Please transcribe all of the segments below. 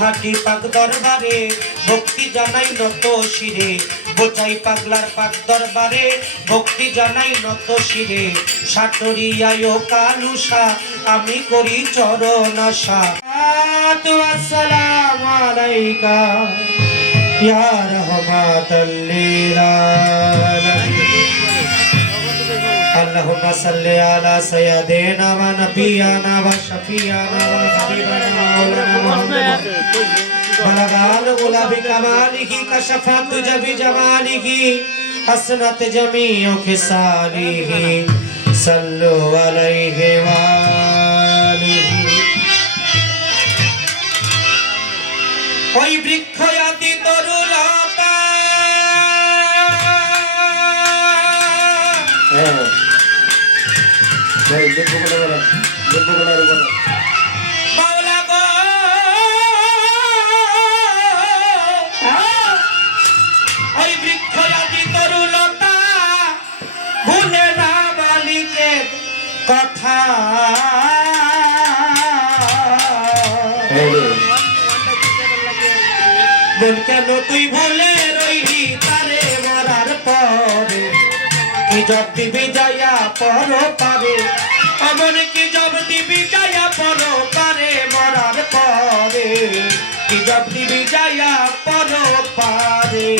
হাঁটি পাক দরবারে ভক্তি জানাই নত শিরে বোঝাই পাগলার পাক দরবারে ভক্তি জানাই নত শিরে সাটরিয়ায় কালুষা আমি করি চরণ আশা আসসালামু আলাইকা ইয়া রাহমাতাল লিল আলামিন اللهم صل على سيدنا ونبينا وشفيعنا وحبيبنا مولانا محمد بلغ الغلا بكماله كشف الدجى بجماله حسنت جميع خصاله صلوا عليه وآله ওই বৃক্ষ আদি তরুলতা মাওলা গো ওই বৃক্ষ আদি তরুলতা ভুলে না মালিকের কথা মন কেন তুই ভুলে রইলি তারে মরার পরে কি জব দিবি যায়া পর পারে অমন কি জব দিবি যায়া পর পারে মরার পরে কি জব দিবি যায়া পর পারে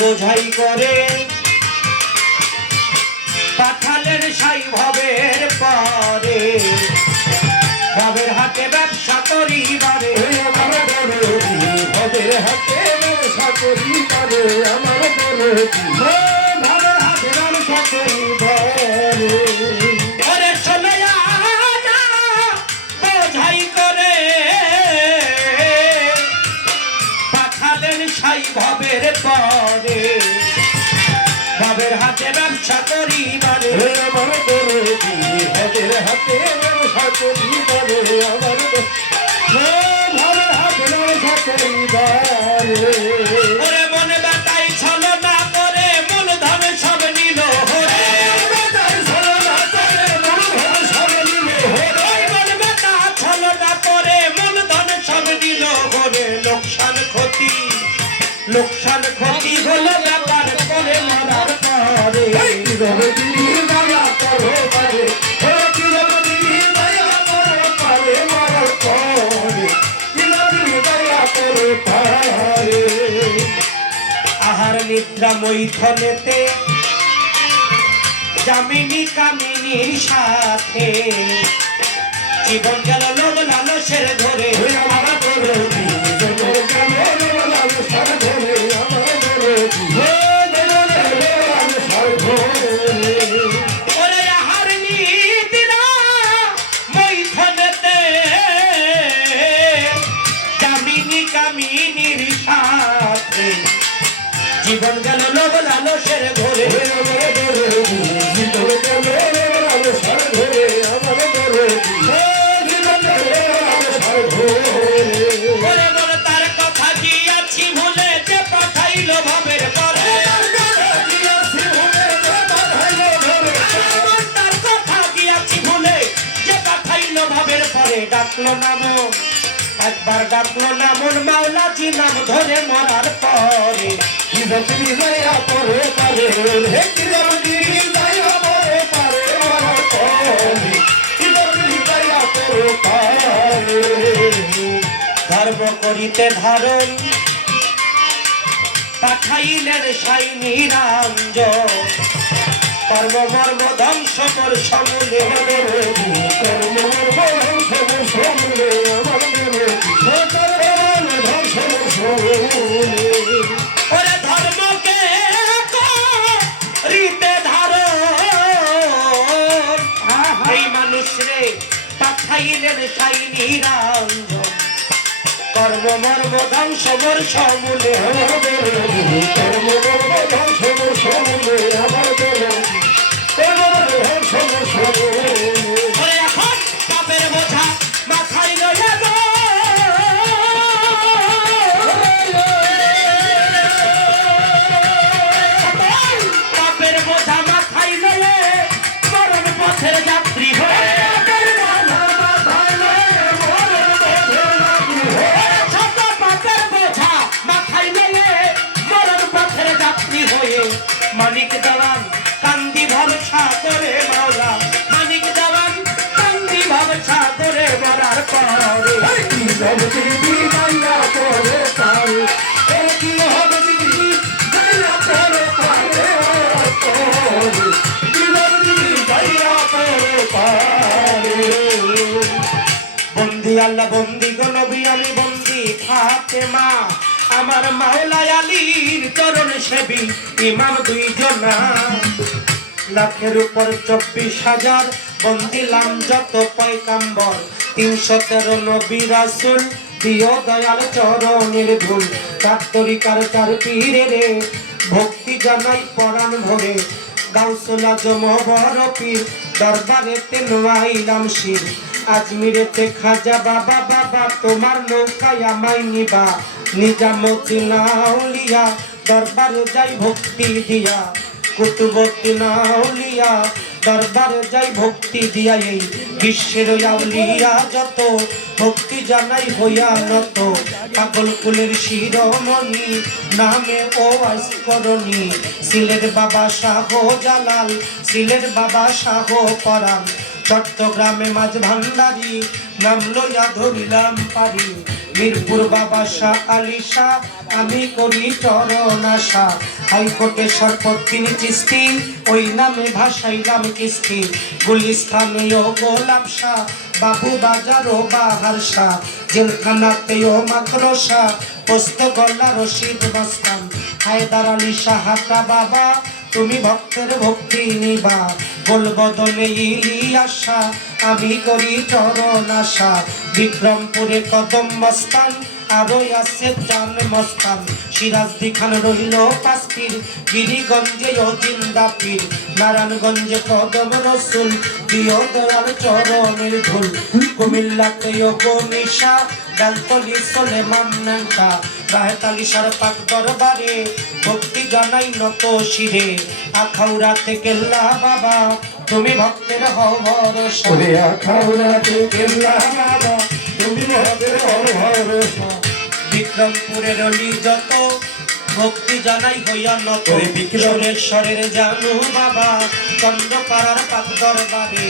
বোঝাই করে পাঠালেন সাই ভবের পরে ভবের হাতে ব্যবসা করিবারে ভবের হাতে ব্যবসা করিবারে আমার ভবের হাতে ব্যবসা করিবারে ওরে চলে আনা বোঝাই করে পাঠালেন সাই ভবের পরে ভবের হাতে ব্যবসা করিবারে আমার ভবের হাতে ব্যবসা করিবারে আমার ভবের হাতে ব্যবসা করিবারে ওরে মনে বাতাই ছলো না করে মূল ধন সব নিল হরে বাতাই ছলো না করে মূল ধন সব নিল হরে মনে বাতা ছলো না করে মূল ধন সব নিল হরে লোকসান ক্ষতি হলো ব্যাপার করে মরার পরে আহার নিদ্রা মৈথনেতে যামিনী কামিনীর সাথে জীবন গেল লোভ লালসের ধরে জীবন গেল লোভ লালসের ঘরে তার কথা গিয়াছি ভুলে যে পাঠাইল ভবের পরে তার কথা গিয়াছি ভুলে যে পাঠাইল ভবের পরে ডাকলো নাম একবার ডাকলো নামন মাওলাজি নাম ধরে মরার পরে ধর্ম করিতে ধারণ পাঠাইলেন সাই নিরঞ্জ কর্ম মর্ম ধ্বংস মোর সমূলে কর্ম মর্ম ধ্বংস মোর সমূলে ওরে ধর্মকে করিতে ধারণ এই মানুষ রে পাঠাইলেন সাই নিরঞ্জন মর্ম ধ্বংস মোর সমূলে আমার দরদি কর্ম মর্ম ধ্বংস মোর সমূলে আমার দরদি ধ্বংস মোর সমূলে এখন পাপের বোঝা মাথায় লইয়া গো পাপের বোঝা মাথায় লইয়ে মরণ পথের যাত্রী হয়ে মানিক দেওয়ান কান্দি ভরসা করে মাওলা মানিক দেওয়ান কান্দি ভরসা করে মরার পরে কি হবে দিদি মাইয়া করে পারে কি হবে দিদি মাইয়া করে পারে কি হবে দিদি মাইয়া করে পারে বন্দি আল্লাহ বন্দি গো নবী আমি বন্দি ফাতেমা আমার মাওলা আলীর চরণ সেবী ইমাম দুইজনা লাখের উপর 24,000 বন্দিলাম যত পয়গাম্বর 313 নবী রাসূল দিও দয়াল চরণের ধুল চার তরিকার চার পীরে রে ভক্তি জানাই পরাণ ভরে গাউসুল আজম বড় পীর দরবারেতে নোয়াইলাম শির আজমিরেতে খাজা বাবা বাবা তোমার নৌকায় আমায় নিবা নিজামুদ্দিন আউলিয়া দরবারে যাই ভক্তি দিয়া কুতুবুদ্দিন আউলিয়া দরবারে যাই ভক্তি দিয়া এই বিশ্বের আউলিয়া যত ভক্তি জানাই হইয়া নত পাগল কুলের শিরোমণি নামে ও আসকরণী সিলেট বাবা শাহ জালাল সিলেট বাবা শাহ পরাণ চট্টগ্রামে মাঝ ভান্ডারি নাম লইয়া ধরিলাম পারি মিরপুর বাবা শাহ আলী শাহ আমি করি চরণ আশা হাইকোর্টে সরপত্তিন চিস্তি ওই নামে ভাসাইলাম কিস্তি গুলিস্তানেও গোলাপ শাহ বাবু বাজার ও বাহার শাহ জেলখানাতেও মাকড়সা পোস্ত গলা রশিদ মস্তান হায়দার আলী শাহাটা বাবা তুমি ভক্তের ভক্তি নিবা গোলবদনে ইলিয়াসা আমি করি চরণ আশা বিক্রমপুরে কদম মস্তান আরো আছে জান মস্তান সিরাজদি খান রইল পাস্তির গিরিগঞ্জে ও জিন্দাপীর নারায়ণগঞ্জে কদম রসুল দিও দয়াল চরণের ধুল কুমিল্লাতে ও গনিশা ডালতলি সোলেমান নাঙ্কা রাহেতালি সারপাক দরবারে ভক্তি জানাই নত শিরে আখাউড়াতে কেল্লা বাবা তুমি ভক্তের হও ভরসা আখাউড়াতে কেল্লা বাবা তুমি ভক্তের হও ভরসা বিক্রমপুরের অলি যত ভক্তি জানাই হইয়া নত বিক্রমেশ্বরের জানু বাবা চন্দ্রপাড়ার পাক দরবারে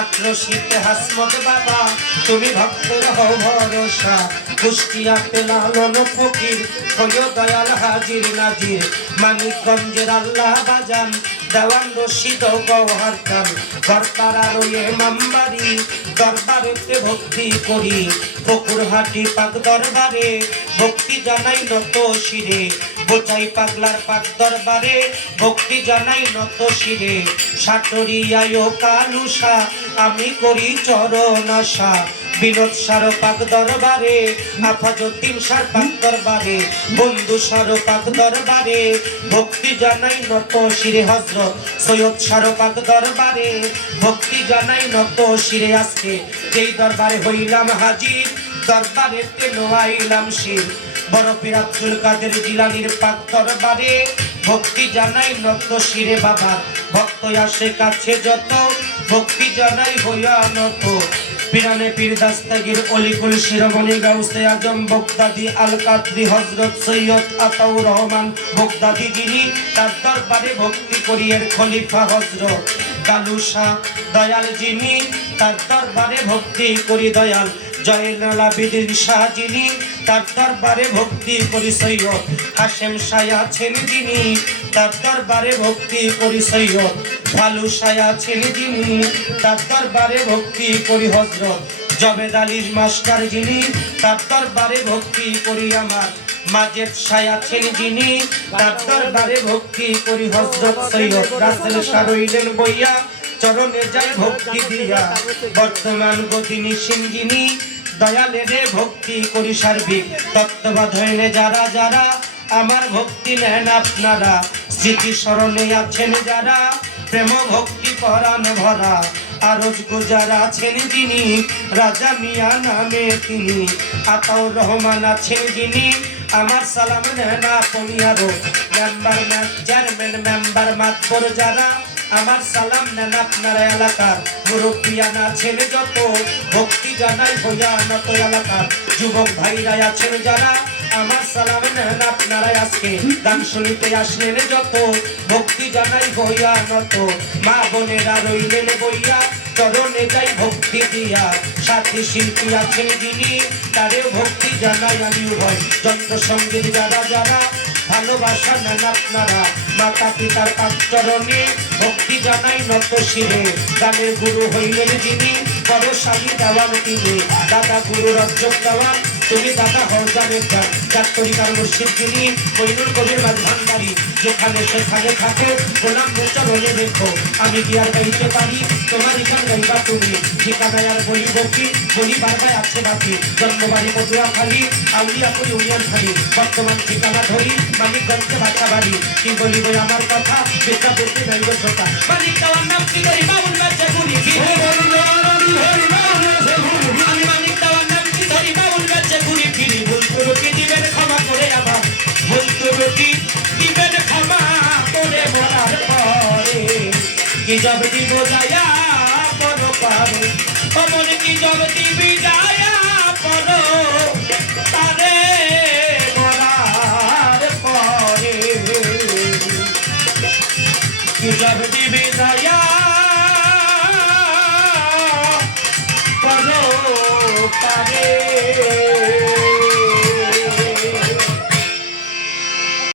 আত্রশীতে হাসমত বাবা তুমি ভক্তের হও ভরসা কুষ্টিয়াতে লালন ফকির হইও দয়াল হাজির নাজির মানিকগঞ্জের আল্লাহ বাজান দেওয়ান রশিদ গৌহার খান ঘরপাড়ার ওই মামবাড়ি দরবারেতে ভক্তি করি বকুরহাটি পাক দরবারে ভক্তি জানাই নত শিরে বোচাই পাগলার পাক দরবারে ভক্তি জানাই নত শিরে সাটরিয়ায় কালুসা আমি করি চরণ আশা বিনোদ সার পাক দরবারে আফাজউদ্দিন সার পাক দরবারে বন্ধু সার পাক দরবারে ভক্তি জানাই নত শিরে হযরত সৈয়দ সার পাক দরবারে ভক্তি জানাই নত শিরে আজকে যেই দরবারে হইলাম হাজির দরবারেতে নোয়াইলাম শির বড় পীর আব্দুল কাদের জিলানীর পাক দরবারে ভক্তি জানাই নত শিরে বাবা ভক্ত আসে কাছে যত ভক্তি জানাই হইয়া নত পিরানে পীর দাস্তাগীর অলিকুল শিরোমণি গাউসে আজম বগদাদি আল কাদরি হযরত সৈয়দ আতাউর রহমান বগদাদি যিনি তার দরবারে ভক্তি করি এর খলিফা হযরত কালু শাহ দয়াল যিনি তার দরবারে ভক্তি করি দয়াল জয়নাল আবেদিন শাহ যিনি তার দরবারে ভক্তি করি সৈয়দ হাশেম শাহ আছেন যিনি তার দরবারে ভক্তি করি সৈয়দ ভালু শাহ আছেন যিনি তার দরবারে ভক্তি করি হযরত জবেদ আলী মাস্টার যিনি তার দরবারে ভক্তি করি আমার মাজেদ শাহ আছেন যিনি তার দরবারে ভক্তি করি হযরত সৈয়দ রাসেল শাহ রইলেন বইয়া চরণে যাই ভক্তি দিয়া বর্তমান গদিনী সিং যিনি দয়ালে রে ভক্তি করি সার্বিক তত্ত্ববাদ হইলে যারা যারা আমার ভক্তি নেন আপনারা স্মৃতি স্মরণে আছেন যারা প্রেম ভক্তি পরাণ ভরা আরজ গুজার আছেন যিনি রাজা মিয়া নামে তিনি আতাউর রহমান আছেন যিনি আমার সালাম নেন আপনি আরো মেম্বার চেয়ারম্যান মেম্বার মাতবর যারা আমার সালাম নেন আপনার এলাকার মুরব্বিয়ান আছেন যত ভক্তি জানাই হইয়া নত এলাকার যুবক ভাইরা আছেন যারা আমার সালাম নেন আপনারা আজকে গান শুনিতে আসলেন যত ভক্তি জানাই হইয়া নত মা বোনেরা রইলেন বইয়া চরণে যাই ভক্তি দিয়া সাথী শিল্পী আছেন যিনি তারেও ভক্তি জানাই আমি উভয় যন্ত্র সঙ্গীত যারা যারা ভালোবাসা নেন আপনারা মাতা পিতার পাঁচচরণে ভক্তি জানাই নত শিরে গানের গুরু হইলেন যিনি বড়শালী দেওয়ান তিনি দাদা গুরু রঞ্জন দেওয়ান তুমি দাদা হও জানের গান যার তরিকার মুর্শিদ যিনি মইনুল কবির মাঝ ভান্ডারি যেখানে সেখানে থাকে গোলাম চরণে রেখো আমি কি আর গাইতে পারি তোমার গান গাইবা তুমি ঠিকানায় আর বলিব কি বলি বারবার আছে বাকি জন্মবাড়ি পটুয়াখালী আউলিয়াপুর ইউনিয়ন খালি বর্তমান ঠিকানা ধরি মানিকগঞ্জে বাসা বাড়ি কি বলিব আমার কথা বেটা বলতে নাইব শ্রোতা মালিক দেওয়ার নাম কি ধরি বাবুল বাচ্চা ঘুরি আমি মালিক দেওয়ার নাম কি ধরি বাবুল বাচ্চা ঘুরি ফিরি ভুল ত্রুটি দিবেন ক্ষমা করে আমার ভুল ত্রুটি দিবেন ক্ষমা করে মরার পরে কি জব দিব যায়া মন পাবে অমন কি জব দিবি যা